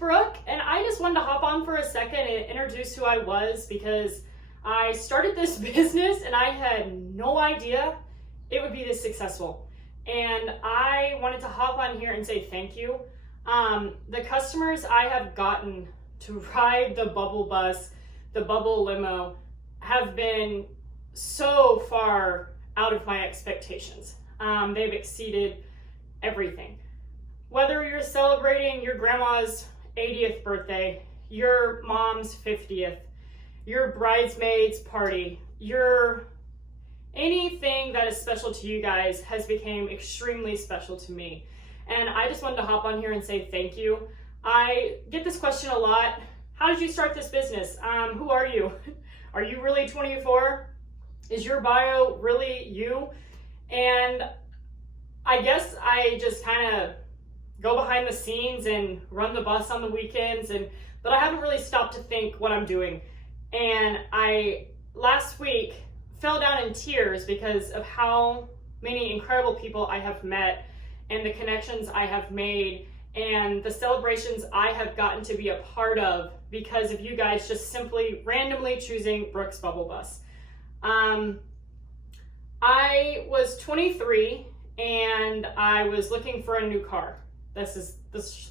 Brooke, and I just wanted to hop on for a second and introduce who I was because I started this business and I had no idea it would be this successful. And I wanted to hop on here and say thank you. The customers I have gotten to ride the bubble bus, the bubble limo, have been so far out of my expectations. They've exceeded everything. Whether you're celebrating your grandma's 80th birthday, your mom's 50th, your bridesmaid's party, anything that is special to you guys has become extremely special to me. And I just wanted to hop on here and say thank you. I get this question a lot. How did you start this business? Who are you? Are you really 24? Is your bio really you? And I guess I just kind of go behind the scenes and run the bus on the weekends, but I haven't really stopped to think what I'm doing. And I last week fell down in tears because of how many incredible people I have met and the connections I have made and the celebrations I have gotten to be a part of because of you guys just simply randomly choosing Brooke's Bubble Bus. I was 23 and I was looking for a new car. This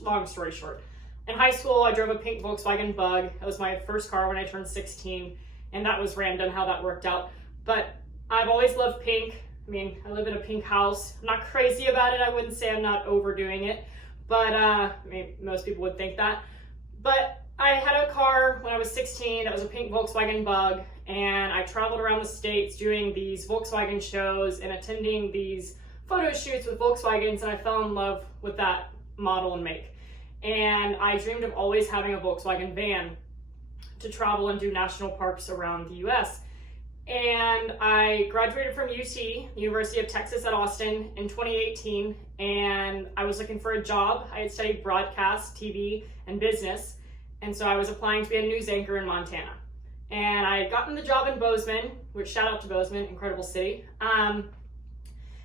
long story short. In high school, I drove a pink Volkswagen Bug. It was my first car when I turned 16, and that was random how that worked out. But I've always loved pink. I mean, I live in a pink house. I'm not crazy about it. I wouldn't say I'm not overdoing it, but I mean, most people would think that. But I had a car when I was 16 that was a pink Volkswagen Bug, and I traveled around the States doing these Volkswagen shows and attending these photo shoots with Volkswagens, and I fell in love with that model and make. And I dreamed of always having a Volkswagen van to travel and do national parks around the US. And I graduated from UT, the University of Texas at Austin, in 2018, and I was looking for a job. I had studied broadcast, TV, and business, and so I was applying to be a news anchor in Montana. And I had gotten the job in Bozeman, which shout out to Bozeman, incredible city.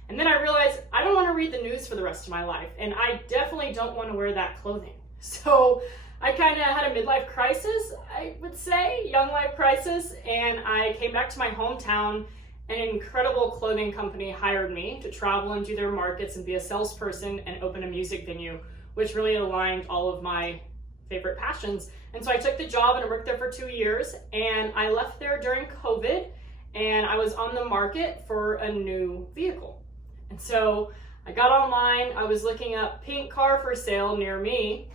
And then I realized I don't want to read the news for the rest of my life, and I definitely don't want to wear that clothing. So I kind of had a midlife crisis, I would say, young life crisis, and I came back to my hometown. An incredible clothing company hired me to travel and do their markets and be a salesperson and open a music venue, which really aligned all of my favorite passions. And so I took the job and I worked there for 2 years, and I left there during COVID, and I was on the market for a new vehicle. And so I got online, I was looking up pink car for sale near me,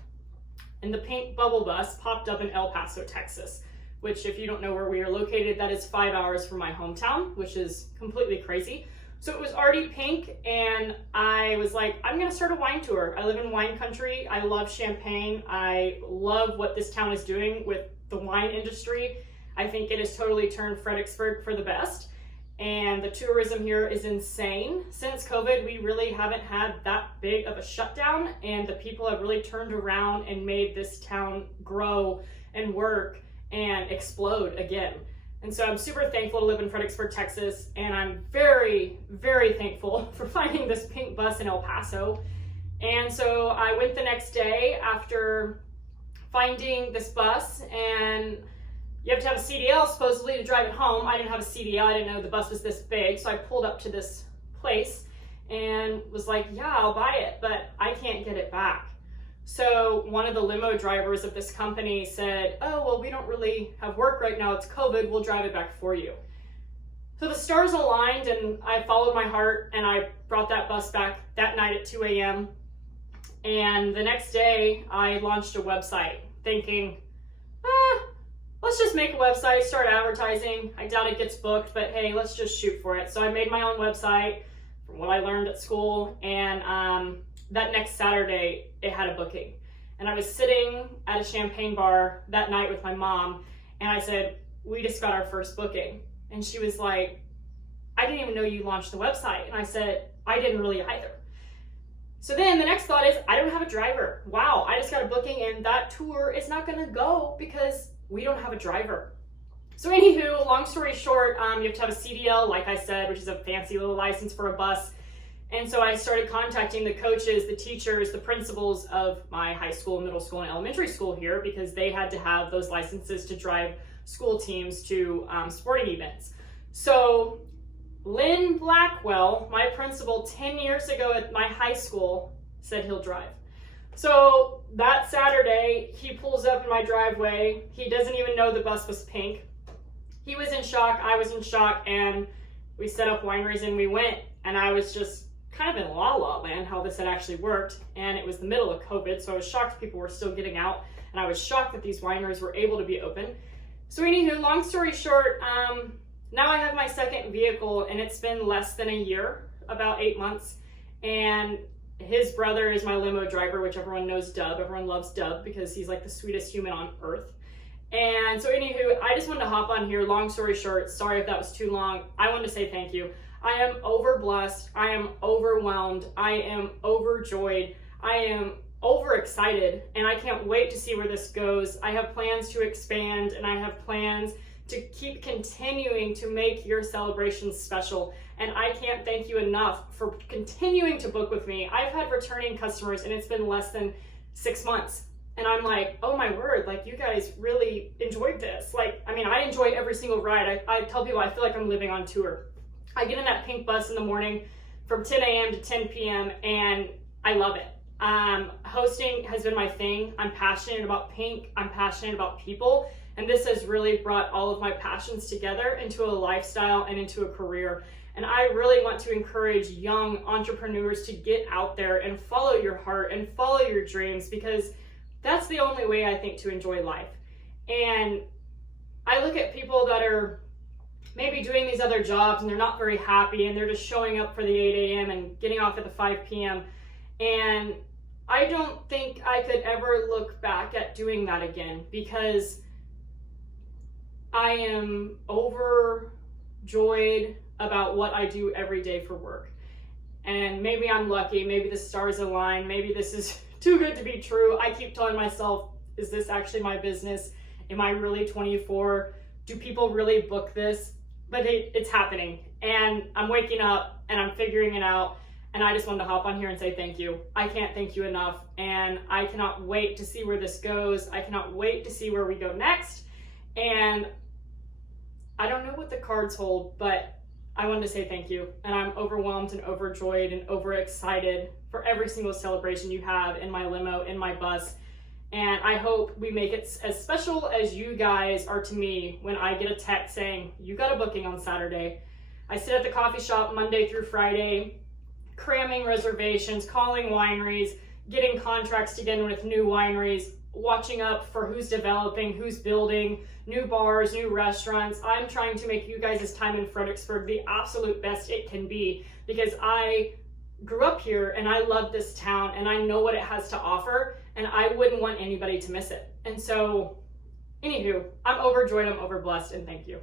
and the pink bubble bus popped up in El Paso, Texas, which if you don't know where we are located, that is 5 hours from my hometown, which is completely crazy. So it was already pink, and I was like, I'm gonna start a wine tour. I live in wine country, I love champagne, I love what this town is doing with the wine industry. I think it has totally turned Fredericksburg for the best. And the tourism here is insane. Since COVID, we really haven't had that big of a shutdown, and the people have really turned around and made this town grow and work and explode again. And so I'm super thankful to live in Fredericksburg, Texas, and I'm very, very thankful for finding this pink bus in El Paso. And so I went the next day after finding this bus, and you have to have a CDL supposedly to drive it home. I didn't have a CDL, I didn't know the bus was this big, so I pulled up to this place and was like, yeah, I'll buy it, but I can't get it back. So one of the limo drivers of this company said, oh, well, we don't really have work right now, it's COVID, we'll drive it back for you. So the stars aligned, and I followed my heart, and I brought that bus back that night at 2 a.m. And the next day, I launched a website thinking, let's just make a website, start advertising. I doubt it gets booked, but hey, let's just shoot for it. So I made my own website from what I learned at school, and that next Saturday, it had a booking. And I was sitting at a champagne bar that night with my mom, and I said, we just got our first booking. And she was like, I didn't even know you launched the website. And I said, I didn't really either. So then the next thought is, I don't have a driver. Wow, I just got a booking, and that tour is not gonna go because we don't have a driver. So anywho, long story short, you have to have a CDL, like I said, which is a fancy little license for a bus. And so I started contacting the coaches, the teachers, the principals of my high school, middle school, and elementary school here, because they had to have those licenses to drive school teams to sporting events. So Lynn Blackwell, my principal 10 years ago at my high school, said he'll drive. So that Saturday, he pulls up in my driveway. He doesn't even know the bus was pink. He was in shock, I was in shock, and we set up wineries and we went, and I was just kind of in la-la land how this had actually worked. And it was the middle of COVID, so I was shocked people were still getting out, and I was shocked that these wineries were able to be open. So anywho, long story short, now I have my second vehicle, and it's been less than a year, about 8 months, and his brother is my limo driver, which everyone knows Dub. Everyone loves Dub because he's like the sweetest human on earth. And so anywho, I just wanted to hop on here. Long story short, sorry if that was too long. I wanted to say thank you. I am overblessed. I am overwhelmed. I am overjoyed. I am overexcited, and I can't wait to see where this goes. I have plans to expand, and I have plans to keep continuing to make your celebrations special. And I can't thank you enough for continuing to book with me. I've had returning customers, and it's been less than 6 months. And I'm like, oh my word, like you guys really enjoyed this. Like, I mean, I enjoy every single ride. I tell people I feel like I'm living on tour. I get in that pink bus in the morning from 10 a.m. to 10 p.m. and I love it. Hosting has been my thing. I'm passionate about pink. I'm passionate about people. And this has really brought all of my passions together into a lifestyle and into a career. And I really want to encourage young entrepreneurs to get out there and follow your heart and follow your dreams, because that's the only way I think to enjoy life. And I look at people that are maybe doing these other jobs and they're not very happy and they're just showing up for the 8 a.m. and getting off at the 5 p.m. And I don't think I could ever look back at doing that again, because I am overjoyed about what I do every day for work. And maybe I'm lucky, maybe the stars align, maybe this is too good to be true. I keep telling myself, is this actually my business? Am I really 24? Do people really book this? But it's happening, and I'm waking up and I'm figuring it out, and I just wanted to hop on here and say thank you. I can't thank you enough, and I cannot wait to see where this goes. I cannot wait to see where we go next, and I don't know what the cards hold, but I wanted to say thank you, and I'm overwhelmed and overjoyed and overexcited for every single celebration you have in my limo, in my bus, and I hope we make it as special as you guys are to me when I get a text saying, you got a booking on Saturday. I sit at the coffee shop Monday through Friday, cramming reservations, calling wineries, getting contracts to get in with new wineries, watching up for who's developing, who's building, new bars, new restaurants. I'm trying to make you guys' time in Fredericksburg the absolute best it can be, because I grew up here and I love this town and I know what it has to offer, and I wouldn't want anybody to miss it. And so, anywho, I'm overjoyed, I'm overblessed, and thank you.